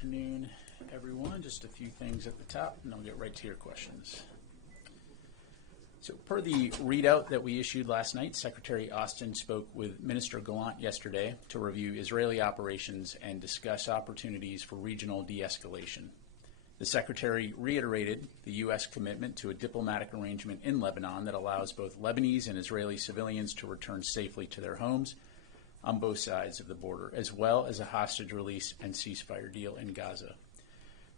afternoon, everyone. Just a few things at the top, and I'll get right to your questions. So per the readout that we issued last night, Secretary Austin spoke with Minister Gallant yesterday to review Israeli operations and discuss opportunities for regional de-escalation. The Secretary reiterated the U.S. commitment to a diplomatic arrangement in Lebanon that allows both Lebanese and Israeli civilians to return safely to their homes on both sides of the border, as well as a hostage release and ceasefire deal in Gaza.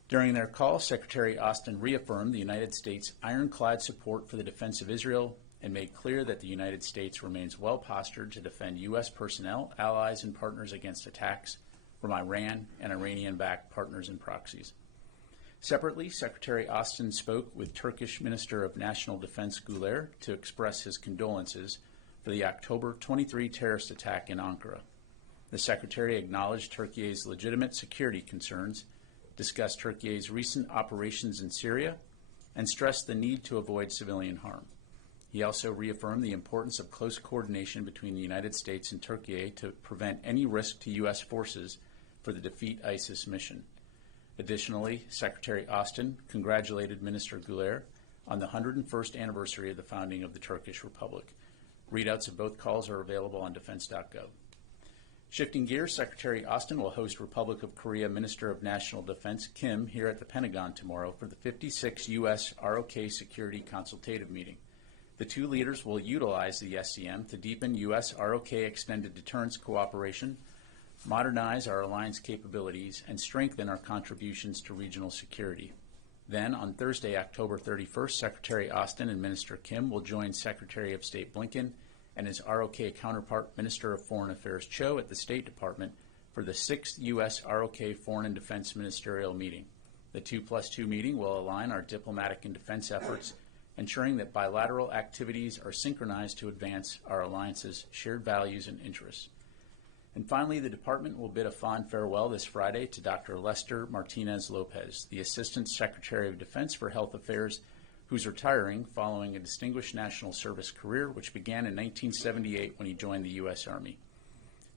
During their call, Secretary Austin reaffirmed the United States' ironclad support for the defense of Israel and made clear that the United States remains well postured to defend U.S. personnel, allies, and partners against attacks from Iran and Iranian-backed partners and proxies. Separately, Secretary Austin spoke with Turkish Minister of National Defense Güler to express his condolences for the October 23 terrorist attack in Ankara. The Secretary acknowledged Turkey's legitimate security concerns, discussed Turkey's recent operations in Syria, and stressed the need to avoid civilian harm. He also reaffirmed the importance of close coordination between the United States and Turkey to prevent any risk to U.S. forces for the Defeat ISIS mission. Additionally, Secretary Austin congratulated Minister Güler on the 101st anniversary of the founding of the Turkish Republic. Readouts of both calls are available on defense.gov. Shifting gears, Secretary Austin will host Republic of Korea Minister of National Defense Kim here at the Pentagon tomorrow for the 56th U.S. ROK Security Consultative Meeting. The two leaders will utilize the SCM to deepen U.S. ROK extended deterrence cooperation, modernize our alliance capabilities, and strengthen our contributions to regional security. Then, on Thursday, October 31st, Secretary Austin and Minister Kim will join Secretary of State Blinken and his ROK counterpart, Minister of Foreign Affairs Cho, at the State Department for the 6th U.S. ROK Foreign and Defense Ministerial Meeting. The 2+2 meeting will align our diplomatic and defense efforts, ensuring that bilateral activities are synchronized to advance our alliance's shared values and interests. And finally, the Department will bid a fond farewell this Friday to Dr. Lester Martinez-Lopez, the Assistant Secretary of Defense for Health Affairs, who's retiring following a distinguished national service career which began in 1978 when he joined the U.S. Army.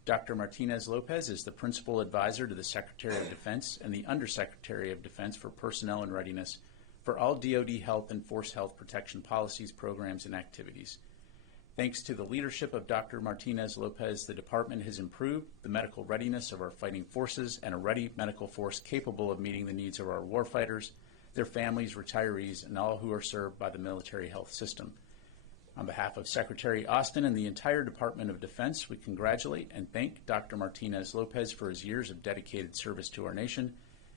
Dr. Martinez-Lopez is the Principal Advisor to the Secretary of Defense and the Undersecretary of Defense for Personnel and Readiness for all DoD health and force health protection policies, programs, and activities. Thanks to the leadership of Dr. Martinez-Lopez, the Department has improved the medical readiness of our fighting forces and a ready medical force capable of meeting the needs of our warfighters, their families, retirees, and all who are served by the military health system. On behalf of Secretary Austin and the entire Department of Defense, we congratulate and thank Dr. Martinez-Lopez for his years of dedicated service to our nation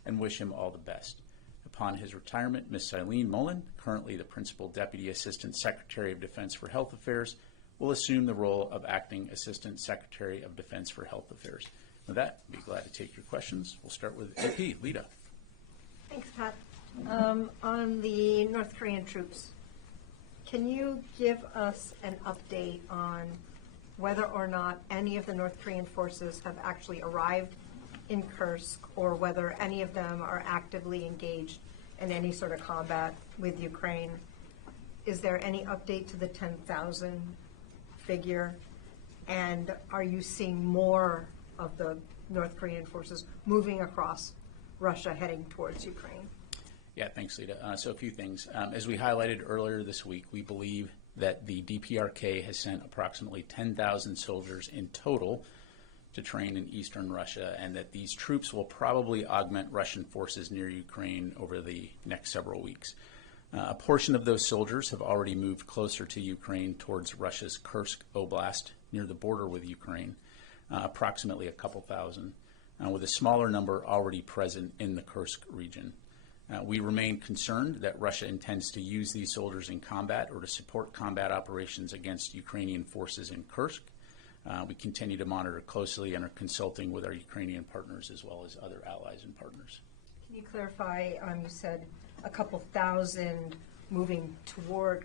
and wish him all the best. Upon his retirement, Ms. Eileen Mullen, currently the Principal Deputy Assistant Secretary of Defense for Health Affairs, will assume the role of Acting Assistant Secretary of Defense for Health Affairs. With that, I'd be glad to take your questions. We'll start with AP, Lita. Thanks, Pat. On the North Korean troops, can you give us an update on whether or not any of the North Korean forces have actually arrived in Kursk, or whether any of them are actively engaged in any sort of combat with Ukraine? Is there any update to the 10,000 figure? And are you seeing more of the North Korean forces moving across Russia heading towards Ukraine? Yeah, thanks, Lita. So a few things. As we highlighted earlier this week, we believe that the DPRK has sent approximately 10,000 soldiers in total to train in eastern Russia, and that these troops will probably augment Russian forces near Ukraine over the next several weeks. A portion of those soldiers have already moved closer to Ukraine towards Russia's Kursk Oblast near the border with Ukraine, approximately a couple thousand, with a smaller number already present in the Kursk region. We remain concerned that Russia intends to use these soldiers in combat or to support combat operations against Ukrainian forces in Kursk. We continue to monitor closely and are consulting with our Ukrainian partners as well as other allies and partners. Can you clarify, you said a couple thousand moving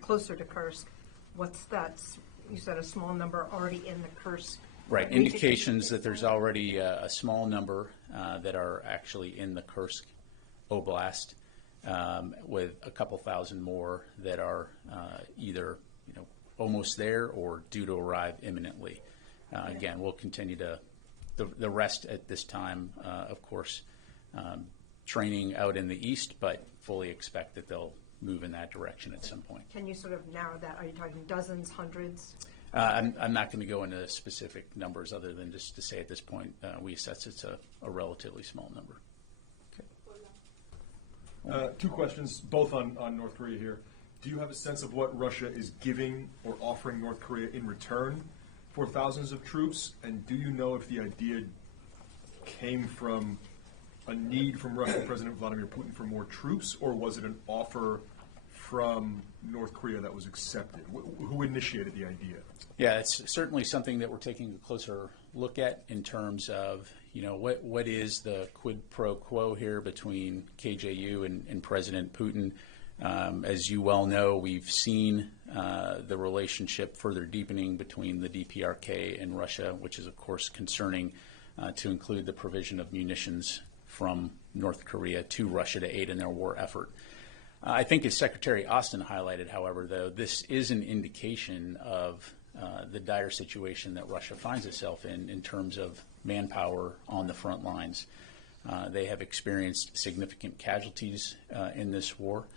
closer to Kursk. What's that? You said a small number already in the Kursk. Right, indications that there's already a small number that are actually in the Kursk Oblast, with a couple thousand more that are either almost there or due to arrive imminently. Again, we'll continue to, the rest at this time, of course, training out in the east, but fully expect that they'll move in that direction at some point. Can you sort of narrow that? Are you talking dozens, hundreds? I'm not going to go into specific numbers other than just to say at this point we assess it's a relatively small number. Two questions, both on North Korea here. Do you have a sense of what Russia is giving or offering North Korea in return for thousands of troops? And do you know if the idea came from a need from Russian President Vladimir Putin for more troops, or was it an offer from North Korea that was accepted? Who initiated the idea? Yeah, it's certainly something that we're taking a closer look at in terms of, what is the quid pro quo here between KJU and President Putin. As you well know, we've seen the relationship further deepening between the DPRK and Russia, which is, of course, concerning to include the provision of munitions from North Korea to Russia to aid in their war effort. I think as Secretary Austin highlighted, however, though, this is an indication of the dire situation that Russia finds itself in terms of manpower on the front lines. They have experienced significant casualties in this war,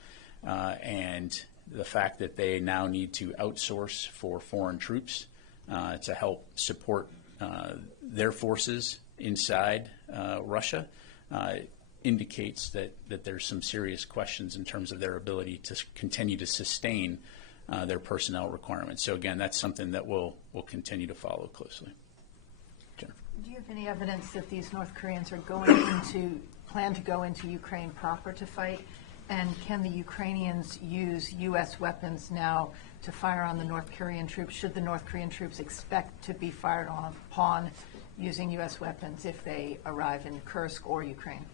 and the fact that they now need to outsource for foreign troops to help support their forces inside Russia indicates that there's some serious questions in terms of their ability to continue to sustain their personnel requirements. So again, that's something that we'll continue to follow closely. Jennifer. Do you have any evidence that these North Koreans are plan to go into Ukraine proper to fight? And can the Ukrainians use U.S. weapons now to fire on the North Korean troops? Should the North Korean troops expect to be fired upon using U.S. weapons if they arrive in Kursk or Ukraine?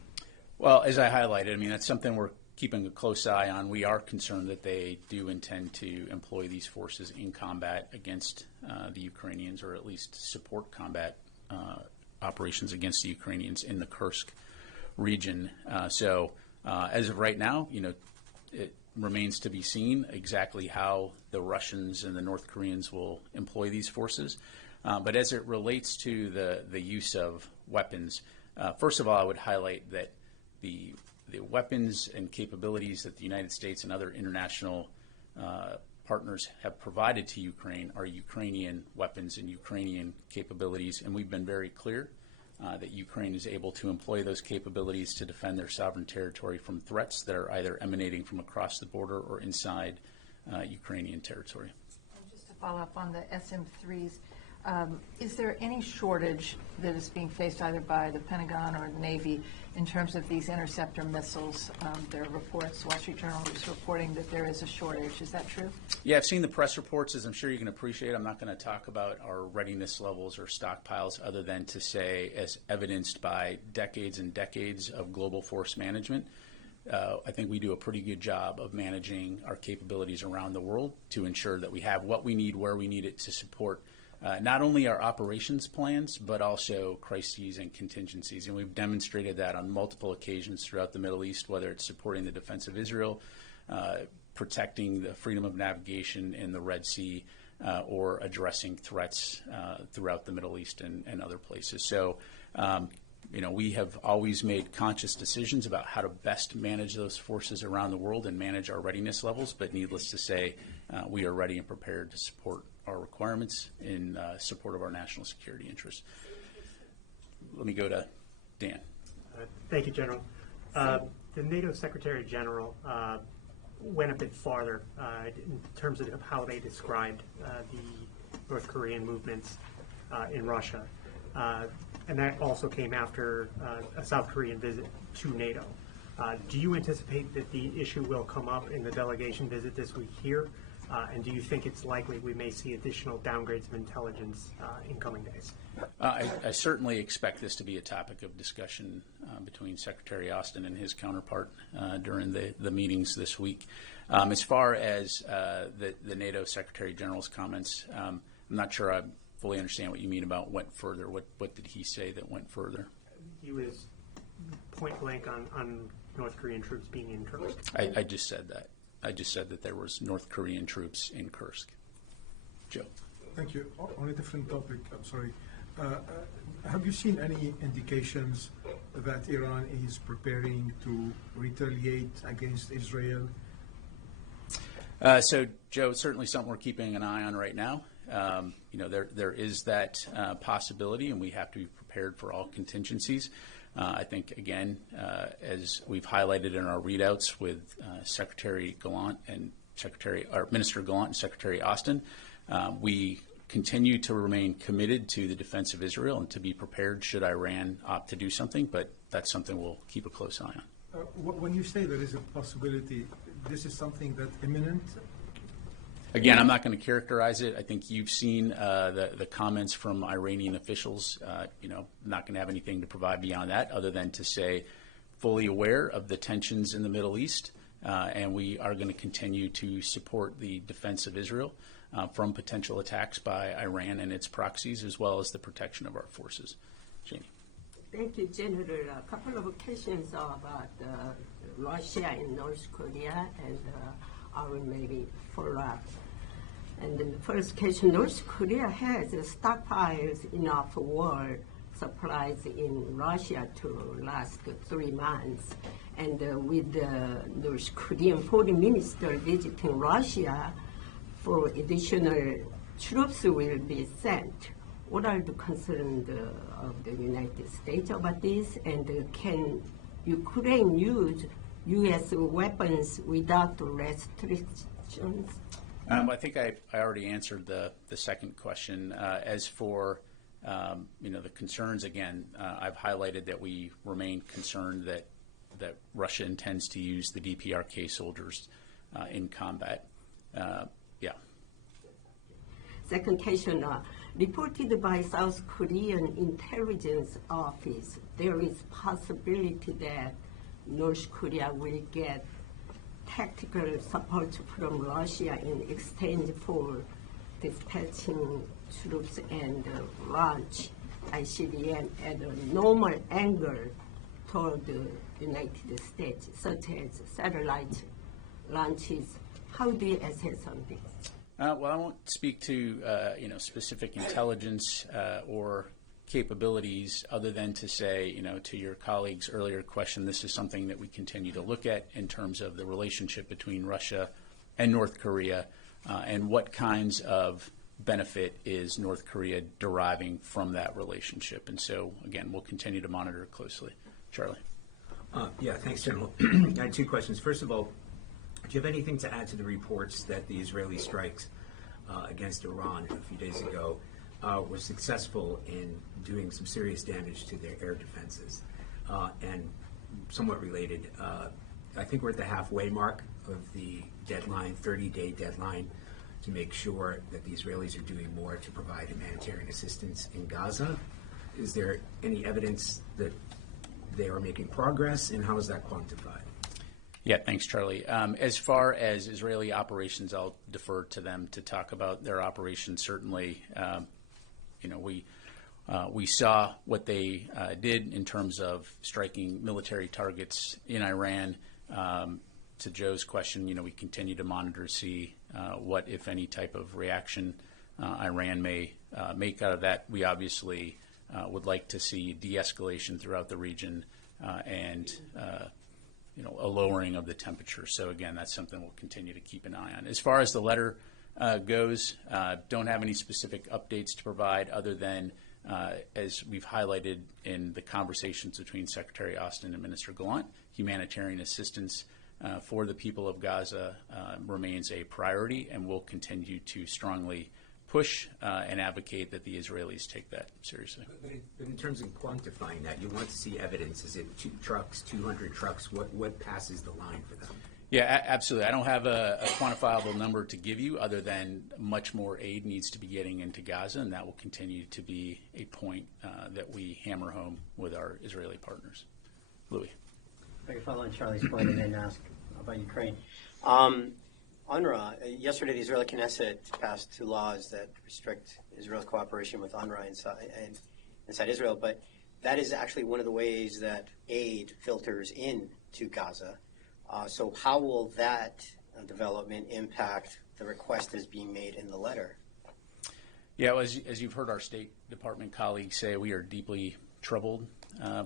Well, as I highlighted, that's something we're keeping a close eye on. We are concerned that they do intend to employ these forces in combat against the Ukrainians, or at least support combat operations against the Ukrainians in the Kursk region. So as of right now, it remains to be seen exactly how the Russians and the North Koreans will employ these forces. But as it relates to the use of weapons, first of all, I would highlight that the weapons and capabilities that the United States and other international partners have provided to Ukraine are Ukrainian weapons and Ukrainian capabilities, and we've been very clear that Ukraine is able to employ those capabilities to defend their sovereign territory from threats that are either emanating from across the border or inside Ukrainian territory. And just to follow up on the SM-3s, is there any shortage that is being faced either by the Pentagon or the Navy in terms of these interceptor missiles? There are reports, Wall Street Journal is reporting that there is a shortage. Is that true? Yeah, I've seen the press reports, as I'm sure you can appreciate. I'm not going to talk about our readiness levels or stockpiles other than to say, as evidenced by decades and decades of global force management, I think we do a pretty good job of managing our capabilities around the world to ensure that we have what we need where we need it to support not only our operations plans, but also crises and contingencies. And we've demonstrated that on multiple occasions throughout the Middle East, whether it's supporting the defense of Israel, protecting the freedom of navigation in the Red Sea, or addressing threats throughout the Middle East and other places. So, we have always made conscious decisions about how to best manage those forces around the world and manage our readiness levels, but needless to say, we are ready and prepared to support our requirements in support of our national security interests. Let me go to Dan. Thank you, General. The NATO Secretary General went a bit farther in terms of how they described the North Korean movements in Russia. And that also came after a South Korean visit to NATO. Do you anticipate that the issue will come up in the delegation visit this week here? And do you think it's likely we may see additional downgrades of intelligence in coming days? I certainly expect this to be a topic of discussion between Secretary Austin and his counterpart during the meetings this week. As far as the NATO Secretary General's comments, I'm not sure I fully understand what you mean about went further. What did he say that went further? He was point blank on North Korean troops being in Kursk. I just said that. I just said that there was North Korean troops in Kursk. Joe. Thank you. On a different topic, I'm sorry. Have you seen any indications that Iran is preparing to retaliate against Israel? So, Joe, it's certainly something we're keeping an eye on right now. There is that possibility, and we have to be prepared for all contingencies. I think, again, as we've highlighted in our readouts with Secretary Gallant and Minister Gallant and Secretary Austin, we continue to remain committed to the defense of Israel and to be prepared should Iran opt to do something, but that's something we'll keep a close eye on. When you say there is a possibility, this is something that's imminent? Again, I'm not going to characterize it. I think you've seen the comments from Iranian officials. Not going to have anything to provide beyond that other than to say fully aware of the tensions in the Middle East, and we are going to continue to support the defense of Israel from potential attacks by Iran and its proxies, as well as the protection of our forces. Janie. Thank you, General. A couple of questions about Russia and North Korea and our maybe follow-up. And then the first question, North Korea has stockpiles enough war supplies in Russia to last 3 months. And with the North Korean foreign minister visiting Russia, for additional troops will be sent. What are the concerns of the United States about this? And can Ukraine use U.S. weapons without restrictions? I think I already answered the second question. As for the concerns, again, I've highlighted that we remain concerned that Russia intends to use the DPRK soldiers in combat. Second question, reported by South Korean intelligence office, there is possibility that North Korea will get tactical support from Russia in exchange for dispatching troops and launch ICBM at a normal angle toward the United States, such as satellite launches. How do you assess on this? Well, I won't speak to specific intelligence or capabilities other than to say, to your colleague's earlier question, this is something that we continue to look at in terms of the relationship between Russia and North Korea and what kinds of benefit is North Korea deriving from that relationship. And so, again, we'll continue to monitor it closely. Charlie. Thanks, General. I had 2 questions. First of all, do you have anything to add to the reports that the Israeli strikes against Iran a few days ago were successful in doing some serious damage to their air defenses? And somewhat related, I think we're at the halfway mark of the deadline, 30-day deadline, to make sure that the Israelis are doing more to provide humanitarian assistance in Gaza. Is there any evidence that they are making progress, and how is that quantified? Yeah, thanks, Charlie. As far as Israeli operations, I'll defer to them to talk about their operations. Certainly, we saw what they did in terms of striking military targets in Iran. To Joe's question, we continue to monitor to see what, if any, type of reaction Iran may make out of that. We obviously would like to see de-escalation throughout the region and a lowering of the temperature. So again, that's something we'll continue to keep an eye on. As far as the letter goes, don't have any specific updates to provide other than, as we've highlighted in the conversations between Secretary Austin and Minister Gallant, humanitarian assistance for the people of Gaza remains a priority, and we'll continue to strongly push and advocate that the Israelis take that seriously. But in terms of quantifying that, you want to see evidence. Is it 2 trucks, 200 trucks? What passes the line for them? Yeah, absolutely. I don't have a quantifiable number to give you other than much more aid needs to be getting into Gaza, and that will continue to be a point that we hammer home with our Israeli partners. Louis. If I could follow on Charlie's point and then ask about Ukraine. UNRWA, yesterday the Israeli Knesset passed 2 laws that restrict Israel's cooperation with UNRWA inside Israel, but that is actually one of the ways that aid filters into Gaza. So how will that development impact the request that is being made in the letter? Yeah, well, as you've heard our State Department colleagues say, we are deeply troubled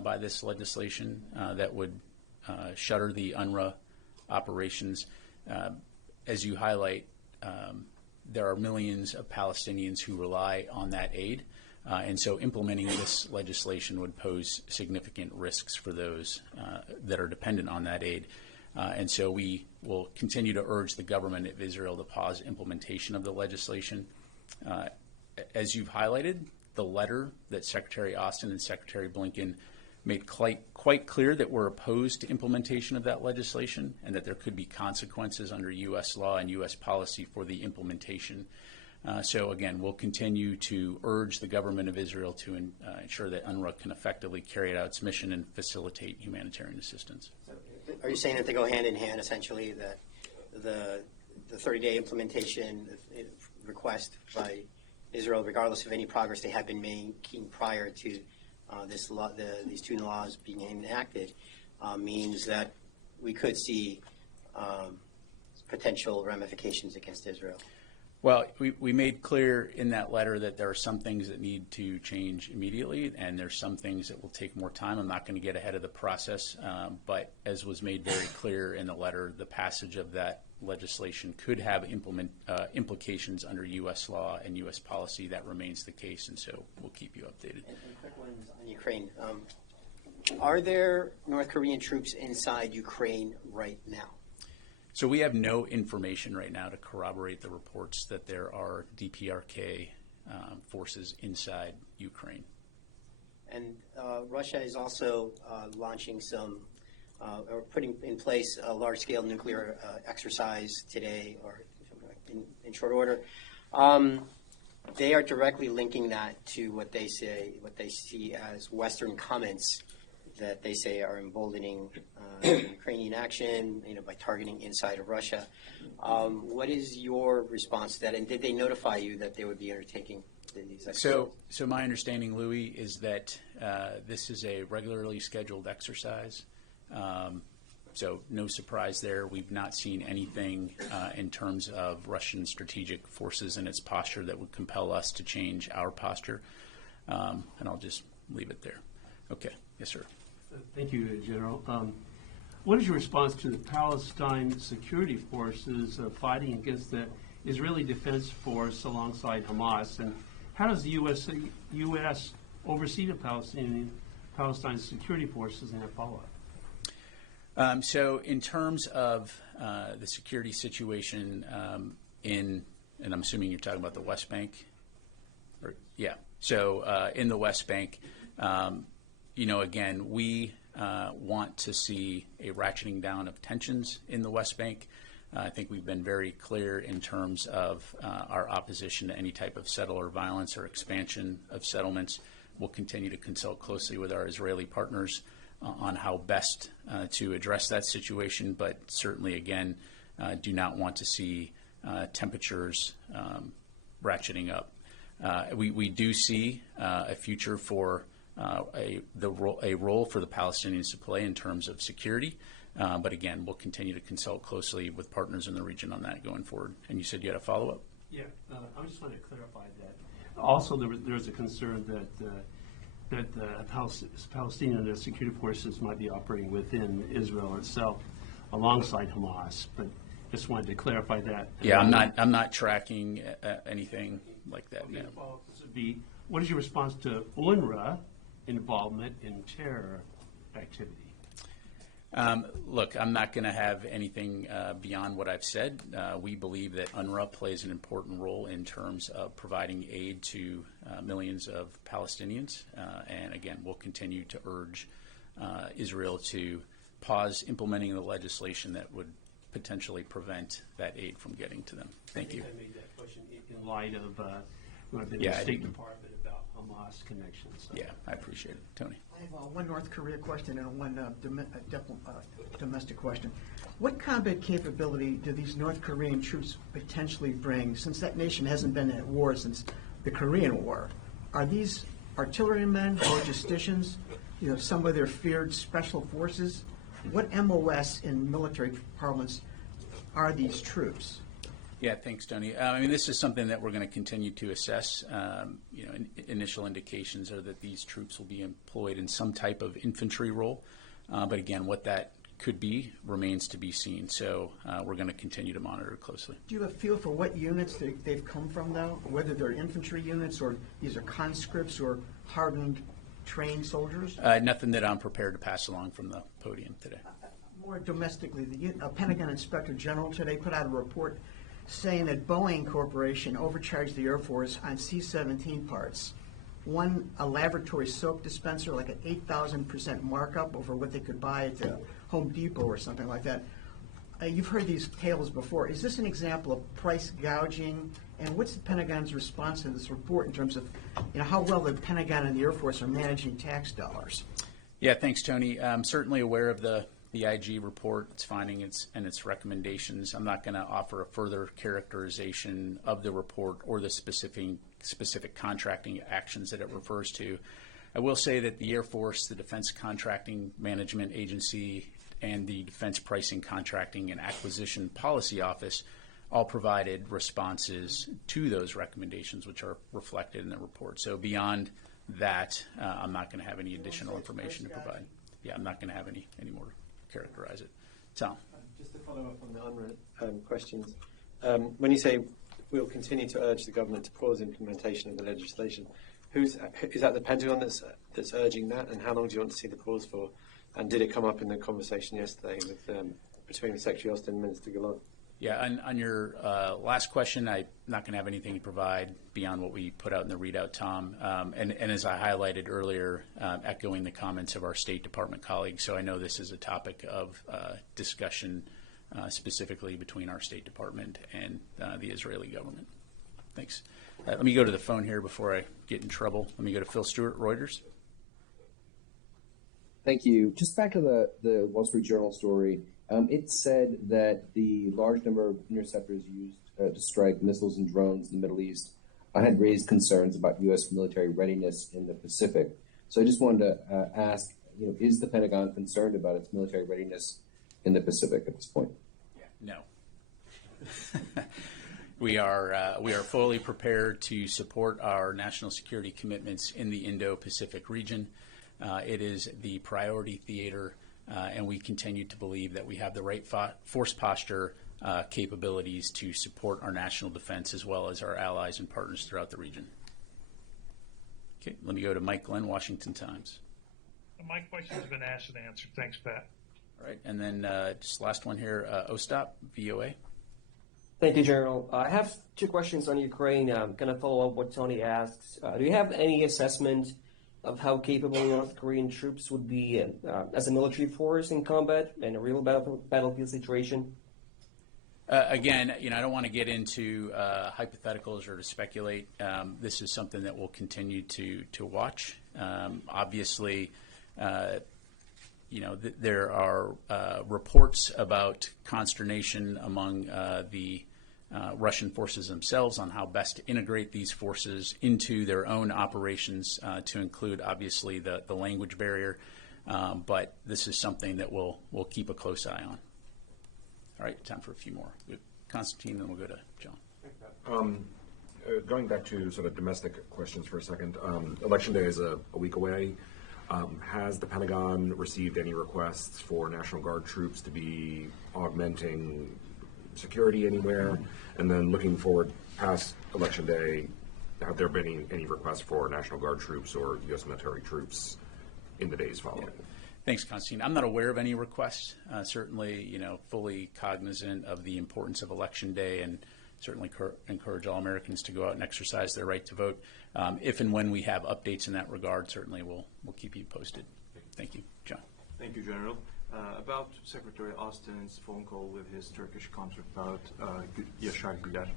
by this legislation that would shutter the UNRWA operations. As you highlight, there are millions of Palestinians who rely on that aid, and so implementing this legislation would pose significant risks for those that are dependent on that aid. And so we will continue to urge the government of Israel to pause implementation of the legislation. As you've highlighted, the letter that Secretary Austin and Secretary Blinken made quite clear that we're opposed to implementation of that legislation and that there could be consequences under U.S. law and U.S. policy for the implementation. So again, we'll continue to urge the government of Israel to ensure that UNRWA can effectively carry out its mission and facilitate humanitarian assistance. Are you saying that they go hand in hand, essentially, that the 30-day implementation request by Israel, regardless of any progress they have been making prior to this law, these two laws being enacted, means that we could see potential ramifications against Israel? Well, we made clear in that letter that there are some things that need to change immediately, and there's some things that will take more time. I'm not going to get ahead of the process, but as was made very clear in the letter, the passage of that legislation could have implications under U.S. law and U.S. policy. That remains the case, and so we'll keep you updated. And quick ones on Ukraine. Are there North Korean troops inside Ukraine right now? So we have no information right now to corroborate the reports that there are DPRK forces inside Ukraine. And Russia is also launching some, or putting in place a large-scale nuclear exercise today, or in short order. They are directly linking that to what they see as Western comments that they say are emboldening Ukrainian action, by targeting inside of Russia. What is your response to that? And did they notify you that they would be undertaking these exercises? So my understanding, Louis, is that this is a regularly scheduled exercise. So no surprise there. We've not seen anything in terms of Russian strategic forces and its posture that would compel us to change our posture. And I'll just leave it there. Okay. Yes, sir. Thank you, General. What is your response to the Palestine security forces fighting against the Israeli Defense Force alongside Hamas? And how does the U.S. oversee the Palestine security forces in their follow-up? So in terms of the security situation and I'm assuming you're talking about the West Bank? So in the West Bank, again, we want to see a ratcheting down of tensions in the West Bank. I think we've been very clear in terms of our opposition to any type of settler violence or expansion of settlements. We'll continue to consult closely with our Israeli partners on how best to address that situation, but certainly, again, do not want to see temperatures ratcheting up. We do see a future for a role for the Palestinians to play in terms of security. But again, we'll continue to consult closely with partners in the region on that going forward. And you said you had a follow-up? Yeah, I just wanted to clarify that. Also, there's a concern that the Palestinian security forces might be operating within Israel itself alongside Hamas. But just wanted to clarify that. Yeah, I'm not tracking anything like that. Okay, this would be, what is your response to UNRWA involvement in terror activity? Look, I'm not going to have anything beyond what I've said. We believe that UNRWA plays an important role in terms of providing aid to millions of Palestinians. And again, we'll continue to urge Israel to pause implementing the legislation that would potentially prevent that aid from getting to them. Thank you. I made that question in light of the State Department about Hamas connections. So. Yeah, I appreciate it. Tony. I have one North Korea question and one domestic question. What combat capability do these North Korean troops potentially bring, since that nation hasn't been at war since the Korean War? Are these artillerymen, logisticians, some of their feared special forces? What MOS in military parlance are these troops? Yeah, thanks, Tony. I mean, this is something that we're going to continue to assess. Initial indications are that these troops will be employed in some type of infantry role. But again, what that could be remains to be seen. So we're going to continue to monitor closely. Do you have a feel for what units they've come from, though? Whether they're infantry units or these are conscripts or hardened, trained soldiers? Nothing that I'm prepared to pass along from the podium today. More domestically, the Pentagon Inspector General today put out a report saying that Boeing Corporation overcharged the Air Force on C-17 parts. A laboratory soap dispenser, like an 8,000% markup over what they could buy at the Home Depot or something like that. You've heard these tales before. Is this an example of price gouging? And what's the Pentagon's response to this report in terms of how well the Pentagon and the Air Force are managing tax dollars? Yeah, thanks, Tony. I'm certainly aware of the IG report, its findings, and its recommendations. I'm not going to offer a further characterization of the report or the specific contracting actions that it refers to. I will say that the Air Force, the Defense Contracting Management Agency, and the Defense Pricing, Contracting, and Acquisition Policy Office all provided responses to those recommendations, which are reflected in the report. So beyond that, I'm not going to have any additional information to provide. Yeah, I'm not going to have any more to characterize it. Tom. Just to follow up on the UNRWA questions, when you say we'll continue to urge the government to pause implementation of the legislation, is that the Pentagon that's urging that, and how long do you want to see the pause for? And did it come up in the conversation yesterday between Secretary Austin and Minister Gallant? Yeah, on your last question, I'm not going to have anything to provide beyond what we put out in the readout, Tom. And as I highlighted earlier, echoing the comments of our State Department colleagues, so I know this is a topic of discussion specifically between our State Department and the Israeli government. Thanks. Let me go to the phone here before I get in trouble. Let me go to Phil Stewart, Reuters. Thank you. Just back to the Wall Street Journal story. It said that the large number of interceptors used to strike missiles and drones in the Middle East had raised concerns about U.S. military readiness in the Pacific. So I just wanted to ask, is the Pentagon concerned about its military readiness in the Pacific at this point? No. We are fully prepared to support our national security commitments in the Indo-Pacific region. It is the priority theater, and we continue to believe that we have the right force posture capabilities to support our national defense as well as our allies and partners throughout the region. Okay, let me go to Mike Glenn, Washington Times. My question's been asked and answered. Thanks, Pat. All right, and then just last one here, OSTOP, VOA. Thank you, General. I have two questions on Ukraine. I'm going to follow up what Tony asks. Do you have any assessment of how capable North Korean troops would be as a military force in combat in a real battlefield situation? Again, I don't want to get into hypotheticals or to speculate. This is something that we'll continue to watch. Obviously, there are reports about consternation among the Russian forces themselves on how best to integrate these forces into their own operations, to include, obviously, the language barrier. But this is something that we'll keep a close eye on. All right, time for a few more. Constantine, then we'll go to John. Going back to sort of domestic questions for a second, Election Day is a week away. Has the Pentagon received any requests for National Guard troops to be augmenting security anywhere? And then looking forward past Election Day, have there been any requests for National Guard troops or U.S. military troops in the days following? Yeah. Thanks, Constantine. I'm not aware of any requests. Certainly, fully cognizant of the importance of Election Day, and certainly encourage all Americans to go out and exercise their right to vote. If and when we have updates in that regard, certainly we'll keep you posted. Thank you. John. Thank you, General. About Secretary Austin's phone call with his Turkish counterpart, Yaşar Güler.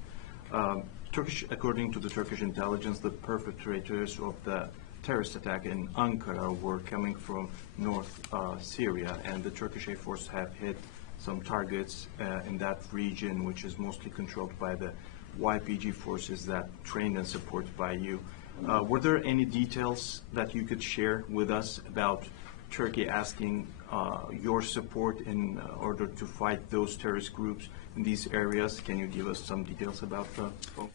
According to the Turkish intelligence, the perpetrators of the terrorist attack in Ankara were coming from North Syria, and the Turkish Air Force have hit some targets in that region, which is mostly controlled by the YPG forces that trained and supported by you. Were there any details that you could share with us about Turkey asking your support in order to fight those terrorist groups in these areas. Can you give us some details about the phone call?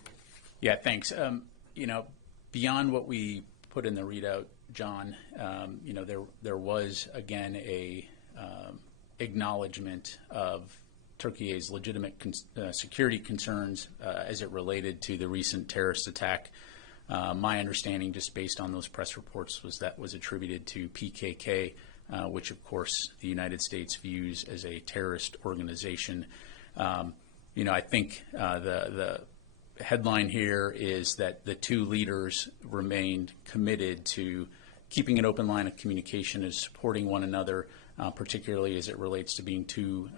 Yeah, thanks. Beyond what we put in the readout, John, there was again a acknowledgement of Turkey's legitimate security concerns as it related to the recent terrorist attack. My understanding, just based on those press reports, was that was attributed to PKK, which of course the United States views as a terrorist organization. I think the headline here is that the two leaders remained committed to keeping an open line of communication and supporting one another, particularly as it relates to being two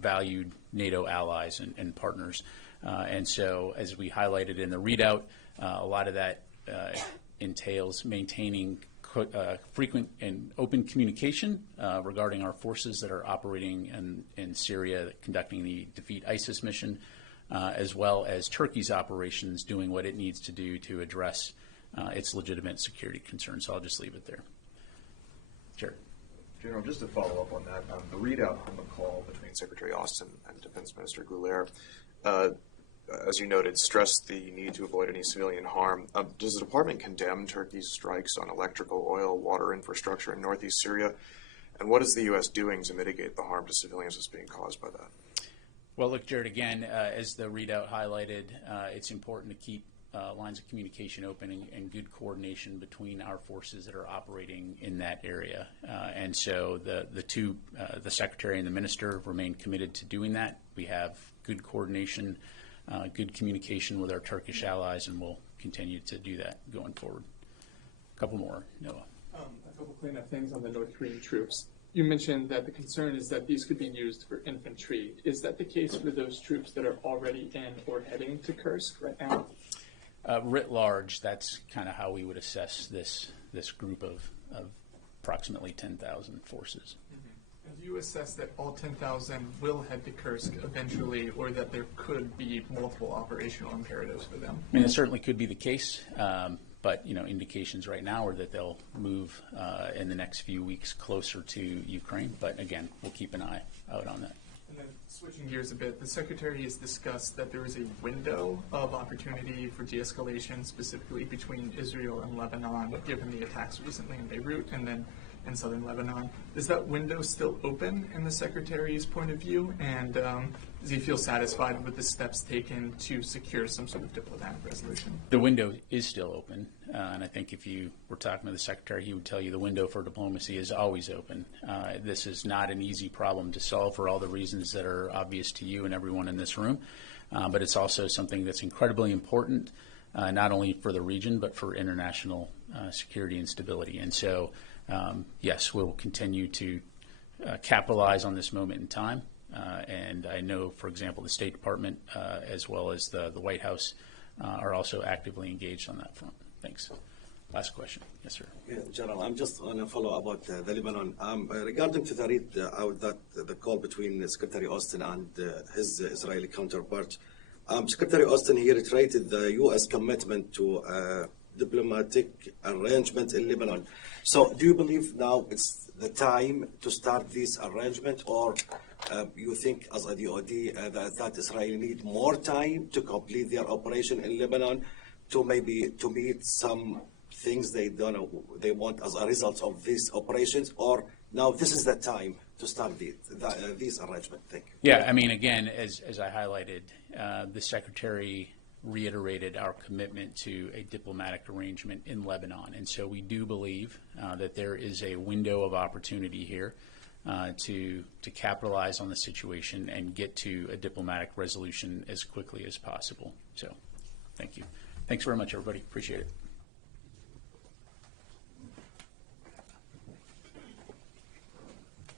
valued NATO allies and partners. And so, as we highlighted in the readout, a lot of that entails maintaining frequent and open communication regarding our forces that are operating in Syria, conducting the Defeat ISIS mission, as well as Turkey's operations doing what it needs to do to address its legitimate security concerns. So I'll just leave it there. Jared. General, just to follow up on that, the readout from the call between Secretary Austin and Defense Minister Guler, as you noted, stressed the need to avoid any civilian harm. Does the department condemn Turkey's strikes on electrical, oil, water infrastructure in northeast Syria? And what is the U.S. doing to mitigate the harm to civilians that's being caused by that? Well, look, Jared, again, as the readout highlighted, it's important to keep lines of communication open and good coordination between our forces that are operating in that area. And so the Secretary and the Minister remain committed to doing that. We have good coordination, good communication with our Turkish allies, and we'll continue to do that going forward. A couple more, Noah. A couple cleanup things on the North Korean troops. You mentioned that the concern is that these could be used for infantry. Is that the case for those troops that are already in or heading to Kursk right now? Writ large, that's kind of how we would assess this group of approximately 10,000 forces. Mm-hmm. Have you assessed that all 10,000 will head to Kursk eventually, or that there could be multiple operational imperatives for them? I mean, it certainly could be the case, but indications right now are that they'll move in the next few weeks closer to Ukraine. But again, we'll keep an eye out on that. And then switching gears a bit, the Secretary has discussed that there is a window of opportunity for de-escalation, specifically between Israel and Lebanon, given the attacks recently in Beirut and then in southern Lebanon. Is that window still open in the Secretary's point of view? And does he feel satisfied with the steps taken to secure some sort of diplomatic resolution? The window is still open, and I think if you were talking to the Secretary, he would tell you the window for diplomacy is always open. This is not an easy problem to solve for all the reasons that are obvious to you and everyone in this room, but it's also something that's incredibly important, not only for the region, but for international security and stability. And so, yes, we'll continue to capitalize on this moment in time. And I know, for example, the State Department as well as the White House are also actively engaged on that front. Thanks. Last question. Yes, sir. Yeah, General, I'm just on a follow about the Lebanon. Regarding to the readout that the call between Secretary Austin and his Israeli counterpart, Secretary Austin, he reiterated the U.S. commitment to diplomatic arrangement in Lebanon. So do you believe now it's the time to start this arrangement, or you think as a DOD that Israel need more time to complete their operation in Lebanon to meet some things they want as a result of these operations, or now this is the time to start this arrangement? Thank you. Yeah, I mean, again, as I highlighted, the Secretary reiterated our commitment to a diplomatic arrangement in Lebanon. And so we do believe that there is a window of opportunity here to capitalize on the situation and get to a diplomatic resolution as quickly as possible. So thank you. Thanks very much, everybody. Appreciate it.